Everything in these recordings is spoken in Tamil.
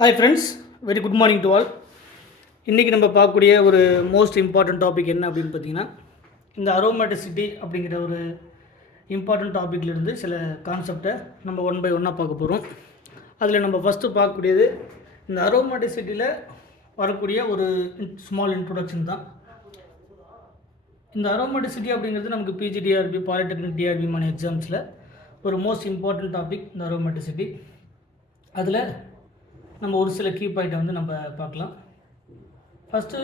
Hi friends, very good morning to all. இன்றைக்கி நம்ம பார்க்கக்கூடிய ஒரு மோஸ்ட் இம்பார்ட்டன்ட் டாபிக் என்ன அப்படின்னு பார்த்தீங்கன்னா, இந்த அரோமேட்டிசிட்டி அப்படிங்கிற ஒரு இம்பார்ட்டன்ட் டாப்பிக்லேருந்து சில கான்செப்டை நம்ம ஒன் பை ஒன்னாக பார்க்க போகிறோம். அதில் நம்ம ஃபஸ்ட்டு பார்க்கக்கூடியது இந்த அரோமேட்டிசிட்டியில் வரக்கூடிய ஒரு ஸ்மால் இன்ட்ரொடக்ஷன் தான். இந்த அரோமேட்டிசிட்டி அப்படிங்கிறது நமக்கு பிஜிடிஆர்பி, பாலிடெக்னிக் டிஆர்பி மாதிரி எக்ஸாம்ஸில் ஒரு மோஸ்ட் இம்பார்ட்டன்ட் டாபிக் இந்த அரோமேட்டிசிட்டி. அதில் நம்ம ஒரு சில கீ பாயிண்ட்டை வந்து நம்ம பார்க்கலாம். ஃபஸ்ட்டு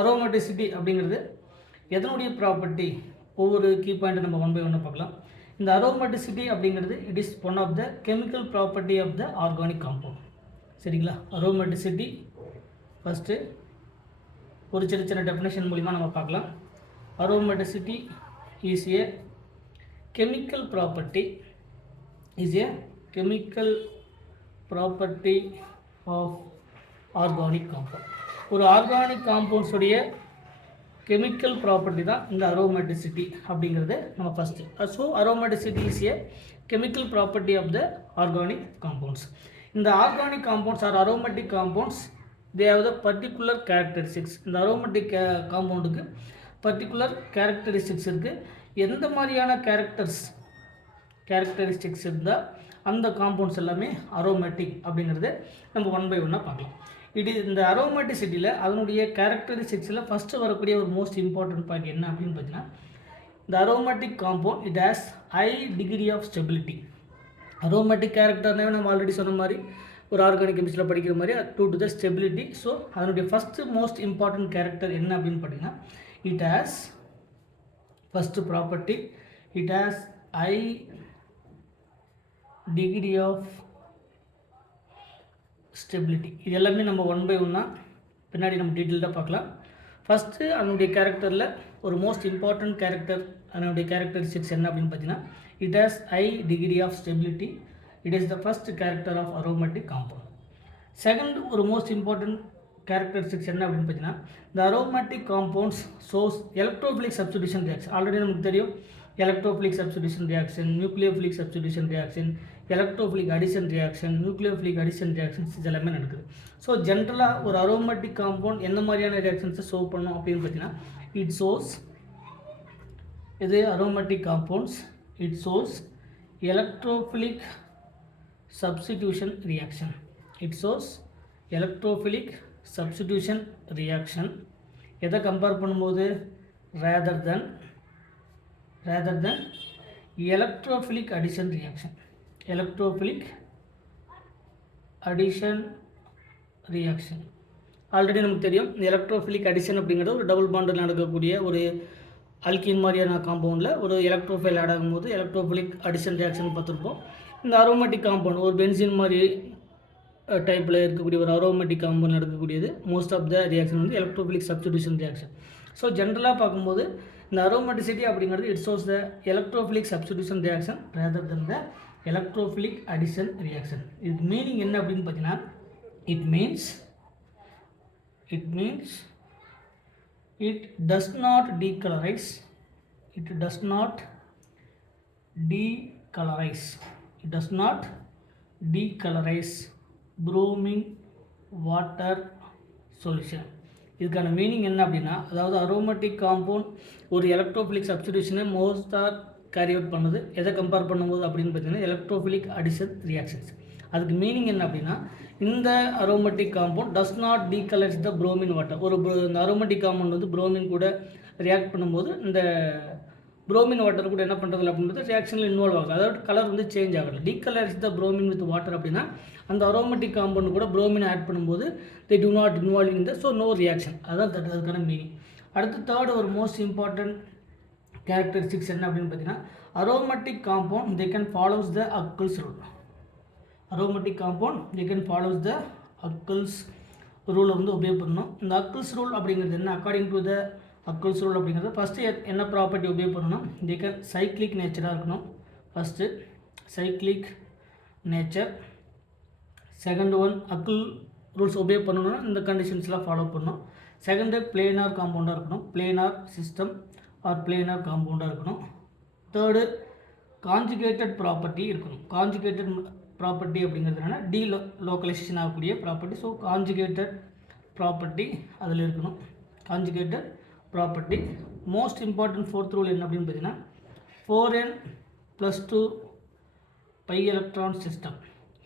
அரோமேட்டிசிட்டி அப்படிங்கிறது எதனுடைய ப்ராப்பர்ட்டி, ஒவ்வொரு கீ பாயிண்ட்டை நம்ம ஒன் பை ஒன்று பார்க்கலாம். இந்த அரோமேட்டிசிட்டி அப்படிங்கிறது it is one of the chemical property of the organic compound. சரிங்களா? அரோமேட்டிசிட்டி ஃபஸ்ட்டு ஒரு சின்ன சின்ன டெஃபினேஷன் மூலிமா நம்ம பார்க்கலாம். Aromaticity is a chemical property property of organic compound. ஒரு ஆர்கானிக் காம்பவுண்ட்ஸுடைய கெமிக்கல் ப்ராப்பர்ட்டி தான் இந்த அரோமேட்டிசிட்டி அப்படிங்கிறது நம்ம first. So aromaticity is a chemical property of the organic compounds. இந்த organic compounds are aromatic compounds they have the particular characteristics. இந்த அரோமேட்டிக் காம்பவுண்டுக்கு பர்டிகுலர் கேரக்டரிஸ்டிக்ஸ் இருக்குது. எந்த மாதிரியான கேரக்டரிஸ்டிக்ஸ் இருந்தால் அந்த காம்பவுண்ட்ஸ் எல்லாமே அரோமேட்டிக் அப்படிங்கிறது நம்ம ஒன் பை ஒன்னாக பார்க்கலாம். இந்த அரோமேட்டிசிட்டியில் அதனுடைய கேரக்டரிஸ்டிக்ஸில் ஃபஸ்ட்டு வரக்கூடிய ஒரு மோஸ்ட் இம்பார்ட்டன்ட் பாயிண்ட் என்ன அப்படின்னு பார்த்தீங்கன்னா, இந்த aromatic compound it has high degree of stability. Aromatic கேரக்டர்னாவே நம்ம ஆல்ரெடி சொன்ன மாதிரி ஒரு ஆர்கானிக் கெமிஸ்ட்ரியில் படிக்கிற மாதிரி due to the stability. So அதனுடைய ஃபஸ்ட்டு மோஸ்ட் இம்பார்ட்டன்ட் கேரக்டர் என்ன அப்படின்னு பார்த்தீங்கன்னா, it has first property it has high degree of stability. இது எல்லாமே நம்ம ஒன் பை ஒன்னாக பின்னாடி நம்ம டீட்டெயில்டாக பார்க்கலாம். ஃபஸ்ட்டு அதனுடைய கேரக்டரில் ஒரு மோஸ்ட் இம்பார்ட்டன்ட் கேரக்டர், அதனுடைய கேரக்டரிஸ்டிக்ஸ் என்ன அப்படின்னு பார்த்தீங்கன்னா, it has high degree of stability. It is the first character of aromatic compound. Second ஒரு மோஸ்ட் இம்பார்ட்டன்ட் கேரக்டரிஸ்டிக்ஸ் என்ன அப்படின்னு பார்த்தீங்கன்னா, இந்த aromatic compounds shows electrophilic substitution reaction. Already நமக்கு தெரியும் electrophilic substitution reaction, nucleophilic substitution reaction, electrophilic addition reaction, nucleophilic addition reactions இதெல்லாமே நடக்குது. ஸோ ஜென்ரலாக ஒரு அரோமேட்டிக் காம்பவுண்ட் எந்த மாதிரியான ரியாக்ஷன்ஸை ஷோ பண்ணும் அப்படின்னு பார்த்தீங்கன்னா, இட் ஷோஸ் இது aromatic compounds it shows electrophilic substitution reaction. It shows electrophilic substitution reaction. எதை கம்பேர் பண்ணும்போது rather than electrophilic addition reaction. Already நமக்கு தெரியும் எலக்ட்ரோஃபிலிக் அடிஷன் அப்படிங்கிறது ஒரு டபுள் பாண்டில் நடக்கக்கூடிய ஒரு அல்கின் மாதிரியான காம்பவுண்டில் ஒரு எலக்ட்ரோஃபைல் ஆட் ஆகும்போது எலக்ட்ரோஃபிலிக் அடிஷன் ரியாக்ஷன் பார்த்துருப்போம். இந்த அரோமேட்டிக் காம்பவுண்ட் ஒரு பென்சின் மாதிரி டைப்பில் இருக்கக்கூடிய ஒரு அரோமேட்டிக் காம்பவுண்ட் நடக்கக்கூடியது மோஸ்ட் ஆஃப் த ரியாக்ஷன் வந்து எலக்ட்ரோஃபிலிக் சப்ஸ்டிடியூஷன் ரியாக்ஷன். ஸோ ஜென்ரலாக பார்க்கும்போது இந்த அரோமேட்டிசிட்டி அப்படிங்கிறது it shows the electrophilic substitution reaction rather than the electrophilic addition reaction. இது மீனிங் என்ன அப்படின்னு பார்த்தீங்கன்னா, it means it does not decolourise bromine water solution. இதுக்கான மீனிங் என்ன அப்படின்னா, அதாவது அரோமேட்டிக் காம்பவுண்ட் ஒரு எலக்ட்ரோஃபிலிக் சப்ஸ்டிடியூஷனை மோஸ்ட் ஆர் கேரி அவுட் பண்ணுது. எதை கம்பேர் பண்ணும்போது அப்படின்னு பார்த்தீங்கன்னா, எலக்ட்ரோஃபிலிக் அடிஷன் ரியாக்ஷன்ஸ். அதுக்கு மீனிங் என்ன அப்படின்னா, இந்த aromatic compound does not decolours the bromine water. இந்த அரோமேட்டிக் காம்பவுண்ட் வந்து புரோமின் கூட ரியாக்ட் பண்ணும்போது இந்த புரோமின் வாட்டர் கூட என்ன பண்ணுறது அப்படின்றது ரியாக்ஷனில் இன்வால்வ் ஆகுது. அதாவது கலர் வந்து சேஞ்ச் ஆகலை. டீகலர்ஸ் த புரோமின் வித் வாட்டர் அப்படின்னா அந்த அரோமேட்டிக் காம்பவுண்ட் கூட புரோமின் ஆட் பண்ணும்போது they do not involve in the so no reaction. அதான் அதுக்கான மீனிங். அடுத்து தேர்ட் ஒரு மோஸ்ட் இம்பார்ட்டன்ட் கேரக்டரிஸ்டிக்ஸ் என்ன அப்படின்னு பார்த்தீங்கன்னா, aromatic compound they can follows the Huckel's rule. Aromatic compound they can follows the Huckel's ரூலை வந்து உபயோக பண்ணணும். இந்த Huckel's ரூல் அப்படிங்கிறது என்ன, according to the Huckel's rule அப்படிங்கிறது ஃபஸ்ட்டு என்ன ப்ராப்பர்ட்டி உபயோக பண்ணணும், they can சைக்ளிக் நேச்சராக இருக்கணும். First cyclic nature. Second one Huckel rules obey பண்ணணும்னா இந்த கண்டிஷன்ஸ்லாம் ஃபாலோ பண்ணணும். செகண்டு பிளேனார் காம்பவுண்டாக இருக்கணும், பிளேனார் சிஸ்டம் ஆர் பிளேனார் காம்பவுண்டாக இருக்கணும். தேர்டு கான்ஜுகேட்டட் ப்ராப்பர்ட்டி இருக்கணும். கான்ஜுகேட்டட் ப்ராப்பர்ட்டி அப்படிங்கிறதுனால லோக்கலைசேஷன் ஆகக்கூடிய ப்ராப்பர்ட்டி. ஸோ காஞ்சுகேட்டட் ப்ராப்பர்ட்டி அதில் இருக்கணும். Conjugated property. Most important fourth rule என்ன அப்படின்னு பார்த்தீங்கன்னா 4n+2 பை எலக்ட்ரான் சிஸ்டம்.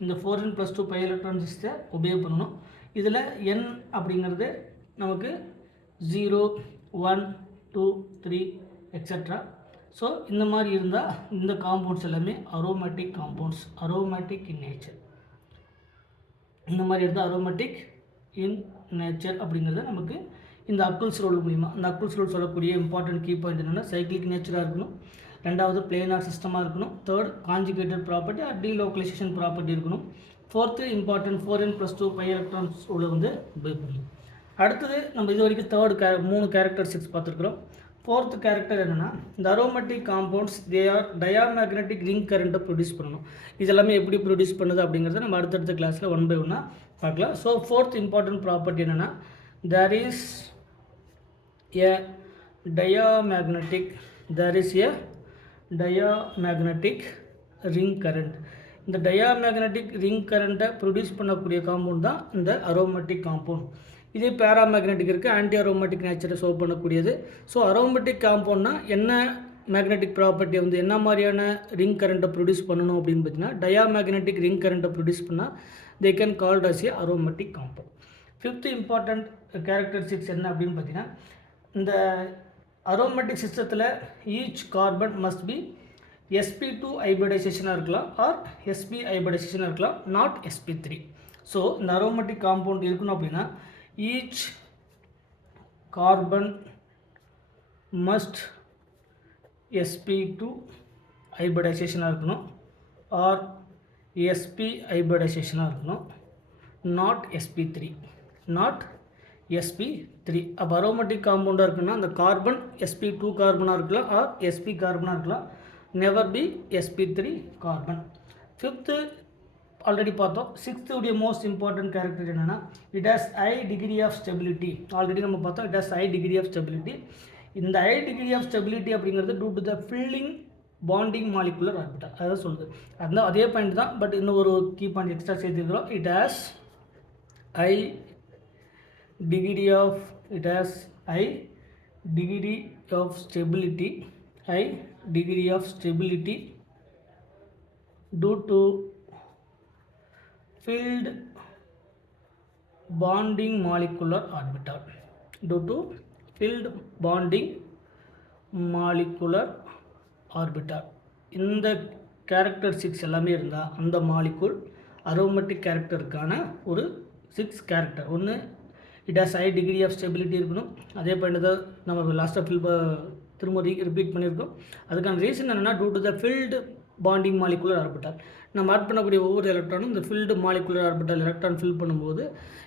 இந்த 4n+2 பை எலக்ட்ரான் சிஸ்டத்தை உபயோக பண்ணணும். இதில் n அப்படிங்கிறது நமக்கு 0, 1, 2, 3 எக்ஸட்ரா. ஸோ இந்த மாதிரி இருந்தால் இந்த காம்பவுண்ட்ஸ் எல்லாமே aromatic compounds, aromatic in nature. இந்த மாதிரி இருந்தால் அரோமேட்டிக் இன் நேச்சர் அப்படிங்கிறத நமக்கு இந்த அக்குல்ஸ் ரூல் மூலிமா, அந்த அக்குல்ஸ் ரூல் சொல்லக்கூடிய இம்பார்ட்டன்ட் கீ பாயிண்ட் என்னென்னா சைக்கிளிக் நேச்சராக இருக்கணும், ரெண்டாவது பிளேனார் சிஸ்டமாக இருக்கணும், third conjugated property or delocalisation property இருக்கணும், fourth important 4n+2 pi electrons உள்ள வந்து உபயோகப்படணும். அடுத்தது நம்ம இது வரைக்கும் மூணு கேரக்டரிஸ்டிக்ஸ் பார்த்துருக்குறோம். ஃபோர்த் கேரக்டர் என்னென்னா இந்த aromatic compounds they are diamagnetic ring கரண்ட்டை ப்ரொடியூஸ் பண்ணணும். இதெல்லாமே எப்படி ப்ரொடியூஸ் பண்ணுது அப்படிங்கிறத நம்ம அடுத்தடுத்த கிளாஸில் 1 by 1 பார்க்கலாம். ஸோ ஃபோர்த் இம்பார்ட்டன்ட் ப்ராப்பர்ட்டி என்னென்னா there is a diamagnetic ring current. இந்த டயாமேக்னெட்டிக் ரிங் கரண்ட்டை ப்ரொடியூஸ் பண்ணக்கூடிய காம்பவுண்ட் தான் இந்த அரோமேட்டிக் காம்பவுண்ட். இதே பேராமேக்னெட்டிக் இருக்குது, ஆன்டி அரோமேட்டிக் நேச்சரை ஷோ பண்ணக்கூடியது. ஸோ அரோமேட்டிக் காம்பவுண்ட்னா என்ன மேக்னெட்டிக் ப்ராப்பர்ட்டி வந்து என்ன மாதிரியான ரிங் கரண்ட்டை ப்ரொடியூஸ் பண்ணணும் அப்படின்னு பார்த்தீங்கன்னா டயாமேக்னெட்டிக் ரிங் கரண்ட்டை ப்ரொடியூஸ் பண்ணால் they can called as a aromatic compound. Fifth important characteristics என்ன அப்படின்னு பார்த்தீங்கன்னா இந்த அரோமேட்டிக் சிஸ்டத்தில் each carbon must be sp2 ஹைபிரிடைசேஷனாக இருக்கலாம் ஆர் sp ஹைபிரிடைசேஷனாக இருக்கலாம், நாட் sp3. ஸோ இந்த அரோமேட்டிக் காம்பவுண்ட் இருக்கணும் அப்படின்னா ஈச் கார்பன் மஸ்ட் sp2 ஹைபிரிடைசேஷனாக இருக்கணும் ஆர் sp ஹைபிரிடைசேஷனாக இருக்கணும், நாட் sp3. அப்போ அரோமேட்டிக் காம்பவுண்டாக இருக்குன்னா அந்த கார்பன் sp2 கார்பனாக இருக்கலாம் ஆர் sp கார்பனாக இருக்கலாம், never be sp3 carbon. Fifth already பார்த்தோம். சிக்ஸ்த்து உடைய மோஸ்ட் இம்பார்ட்டன்ட் கேரக்டர் என்னென்னா it has high degree of stability. Already நம்ம பார்த்தோம் it has high degree of stability. இந்த ஹை டிகிரி ஆஃப் ஸ்டெபிலிட்டி அப்படிங்கிறது due to the filling bonding molecular orbital, அதான் சொல்லுது. அந்த அதே பாயிண்ட் தான், பட் இன்னும் ஒரு கீ பாயிண்ட் எக்ஸ்ட்ரா சேர்த்துக்கிறோம். இட் ஹாஸ் ஹை degree of stability due to filled bonding molecular orbital. இந்த கேரக்டரிஸ்டிக்ஸ் எல்லாமே இருந்தால் அந்த மாலிகுல் அரோமேட்டிக் கேரக்டருக்கான ஒரு 6 கேரக்டர். ஒன்று it has high degree of stability இருக்கணும். அதே பாயிண்ட் தான் நம்ம லாஸ்ட்டாக திரும்ப ரிப்பீட் பண்ணியிருக்கோம். அதுக்கான ரீசன் என்னென்னா due to the filled bonding molecular orbital. நம்ம ஆட் பண்ணக்கூடிய ஒவ்வொரு எலக்ட்ரானும் இந்த filled molecular orbital electron fill பண்ணும்போது,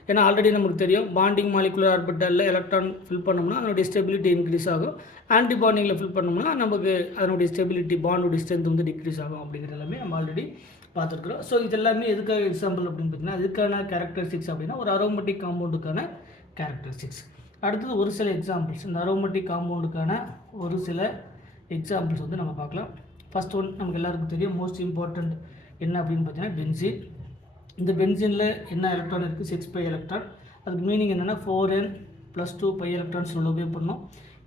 ஏன்னா ஆல்ரெடி நமக்கு தெரியும் பாண்டிங் மாலிகுலர் ஆர்பிட்டாலில் எலக்ட்ரான் ஃபில் பண்ணோம்னா அதனுடைய ஸ்டெபிலிட்டி இன்க்ரீஸ் ஆகும், ஆன்டி பாண்டிங்கில் ஃபில் பண்ணோம்னா நமக்கு அதனுடைய ஸ்டெபிலிட்டி பாண்டோடைய ஸ்ட்ரென்த் வந்து டிக்ரீஸ் ஆகும் அப்படிங்கிற எல்லாமே நம்ம ஆல்ரெடி பார்த்துருக்குறோம். ஸோ இது எல்லாமே எதுக்காக எக்ஸாம்பிள் அப்படின்னு பார்த்தீங்கன்னா அதுக்கான கேரக்டரிஸ்டிக்ஸ் அப்படின்னா ஒரு அரோமேட்டிக் காம்பவுண்டுக்கான கேரக்டரிஸ்டிக்ஸ். அடுத்தது ஒரு சில எக்ஸாம்பிள்ஸ், இந்த அரோமேட்டிக் காம்பவுண்டுக்கான ஒரு சில எக்ஸாம்பிள்ஸ் வந்து நம்ம பார்க்கலாம். ஃபர்ஸ்ட் ஒன் நமக்கு எல்லாருக்கும் தெரியும், மோஸ்ட் இம்பார்ட்டண்ட் என்ன அப்படின்னு பார்த்தீங்கன்னா பென்சீன். இந்த பென்சீனில் என்ன எலக்ட்ரான் இருக்குது? 6 பை எலக்ட்ரான். அதுக்கு மீனிங் என்னென்னா 4n+2 பை எலக்ட்ரான்ஸ் உள்ள உபயோக பண்ணோம்.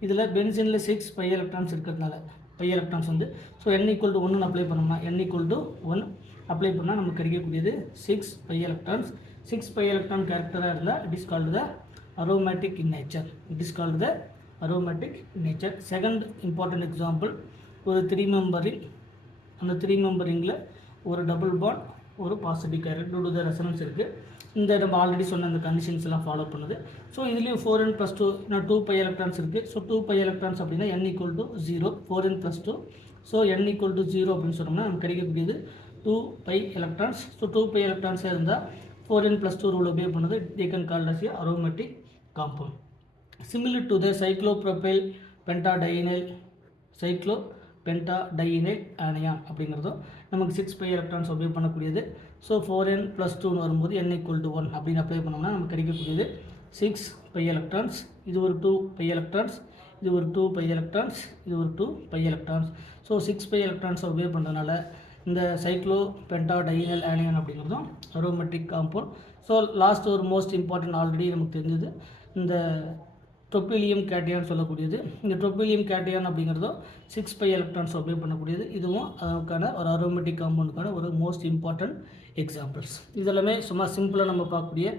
இதில் பென்சீனில் 6 பை எலக்ட்ரான்ஸ் இருக்கிறதுனால பை எலக்ட்ரான்ஸ் வந்து ஸோ n=1 அப்ளை பண்ணோம்னா n=1 அப்ளை பண்ணால் நமக்கு கிடைக்கக்கூடியது 6 பை எலக்ட்ரான்ஸ். 6 பை எலக்ட்ரான் கேரக்டராக இருந்தால் it is called the aromatic in nature. Second important example, ஒரு 3 member ring. அந்த 3 member ringல ஒரு டபுள் பாண்ட், ஒரு positive character due to the resonance இருக்குது. இந்த நம்ம ஆல்ரெடி சொன்ன அந்த கண்டிஷன்ஸ் எல்லாம் ஃபாலோ பண்ணுது. ஸோ இதுலேயும் 4n+2 2 பை எலக்ட்ரான்ஸ் இருக்குது. ஸோ 2 பை எலக்ட்ரான்ஸ் அப்படின்னா n=0, 4n+2. ஸோ n=0 அப்படின்னு சொன்னோம்னா நமக்கு கிடைக்கக்கூடியது 2 பை எலக்ட்ரான்ஸ். ஸோ 2 பை எலக்ட்ரான்ஸாக இருந்தால் 4n+2 ரூல் உபயோக பண்ணுது. they can call as a aromatic compound. Similar to the cyclopropyl pentadienyl anion அப்படிங்கிறதும் நமக்கு 6 பை எலக்ட்ரான்ஸ் உபயோக பண்ணக்கூடியது. ஸோ 4n+2 வரும்போது n=1 அப்படின்னு அப்ளை பண்ணோம்னா நமக்கு கிடைக்கக்கூடியது 6 பை எலக்ட்ரான்ஸ். இது ஒரு 2 பை எலக்ட்ரான்ஸ், இது ஒரு 2 பை எலக்ட்ரான்ஸ், இது ஒரு 2 பை எலக்ட்ரான்ஸ். ஸோ 6 பை எலக்ட்ரான்ஸை உபயோக பண்ணுறதுனால இந்த சைக்ளோபென்டாடையல் ஆனியான் அப்படிங்கிறதும் அரோமேட்டிக் காம்பவுண்ட். ஸோ லாஸ்ட் ஒரு மோஸ்ட் இம்பார்ட்டன்ட் ஆல்ரெடி நமக்கு தெரிஞ்சது இந்த ட்ரோபிலியம் கேட்டையான் சொல்லக்கூடியது. இந்த ட்ரோபிலியம் கேட்டையான் அப்படிங்கிறதோ 6 எலக்ட்ரான்ஸ் ஒபே பண்ணக்கூடியது. இதுவும் அதுக்கான ஒரு அரோமேட்டிக் காம்பவுண்டுக்கான ஒரு மோஸ்ட் இம்பார்ட்டன்ட் எக்ஸாம்பிள்ஸ். இதெல்லாமே சும்மா சிம்பிளாக நம்ம பார்க்கக்கூடிய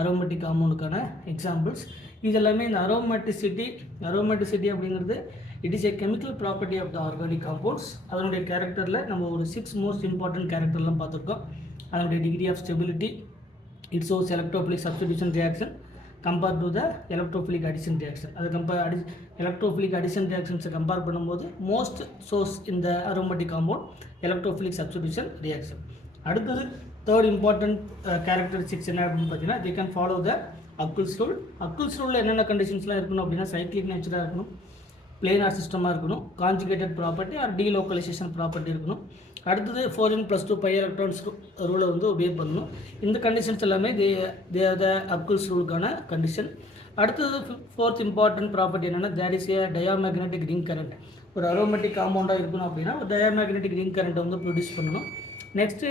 அரோமேட்டிக் காம்பவுண்டுக்கான எக்ஸாம்பிள்ஸ். இதெல்லாமே இந்த அரோமேட்டிசிட்டி அப்படிங்கிறது it is a chemical property of the organic compounds. அதனுடைய கேரக்டரில் நம்ம ஒரு 6 மோஸ்ட் இம்பார்ட்டன்ட் கேரக்டர்லாம் பார்த்துருக்கோம். அதனுடைய degree of stability, it shows electrophilic substitution reaction compare to the electrophilic addition reaction. அது எலக்ட்ரோஃபிலிக் அடிஷன் ரியாக்ஷன்ஸை கம்பேர் பண்ணும்போது மோஸ்ட் சோர்ஸ் இந்த aromatic compound electrophilic substitution reaction. அடுத்தது தேர்ட் இம்பார்ட்டன்ட் கேரக்டரிஸ்டிக்ஸ் என்ன அப்படின்னு பார்த்தீங்கன்னா, they can follow the Huckel's rule. Huckel's ரூலில் என்னென்ன கண்டிஷன்ஸ்லாம் இருக்கணும் அப்படின்னா, சைக்ளிக் நேச்சராக இருக்கணும், பிளேனார் சிஸ்டமாக இருக்கணும், conjugated property or delocalisation property இருக்கணும். அடுத்தது 4n+2 பை எலக்ட்ரான்ஸ் ரூலை வந்து ஒபே பண்ணணும். இந்த கண்டிஷன்ஸ் எல்லாமே தே ஆர் த அக்குல்ஸ் ரூலுக்கான கண்டிஷன். அடுத்தது ஃபோர்த் இம்பார்ட்டன்ட் ப்ராப்பர்ட்டி என்னென்னா, there is a diamagnetic ring current. ஒரு அரோமேட்டிக் காம்பவுண்டாக இருக்கணும் அப்படின்னா ஒரு டயாமேக்னெட்டிக் ரிங் கரண்ட்டை வந்து ப்ரொடியூஸ் பண்ணணும். Next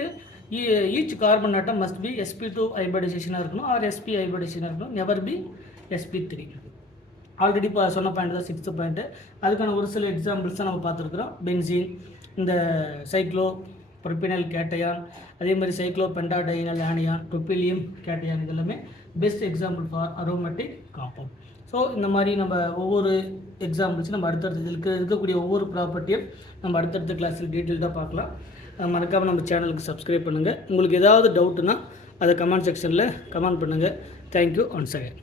each carbon atom must be sp2 ஹைபிரிடைசேஷனாக இருக்கணும் ஆர் sp ஹைபிரிடைசேஷனாக இருக்கணும், நெவர் பி sp3. ஆல்ரெடி இப்போ சொன்ன பாயிண்ட் தான் 6th பாயிண்ட்டு. அதுக்கான ஒரு சில எக்ஸாம்பிள்ஸ் தான் நம்ம பார்த்துருக்குறோம். பென்சீன், இந்த சைக்ளோ ப்ரொபினைல் கேட்டையான், அதே மாதிரி சைக்ளோபென்டாடையல் ஆனியான், ட்ரோபிலியம் கேட்டையான், இதெல்லாமே best example for aromatic compound. So இந்த மாதிரி நம்ம ஒவ்வொரு எக்ஸாம்பிள்ஸும் நம்ம அடுத்தடுத்து இருக்கக்கூடிய ஒவ்வொரு ப்ராப்பர்ட்டியும் நம்ம அடுத்தடுத்த கிளாஸில் டீட்டெயில்டாக பார்க்கலாம். மறக்காமல் நம்ம சேனலுக்கு சப்ஸ்கிரைப் பண்ணுங்கள். உங்களுக்கு ஏதாவது டவுட்டுன்னா அதை கமெண்ட் செக்ஷனில் கமெண்ட் பண்ணுங்கள். Thank you once again.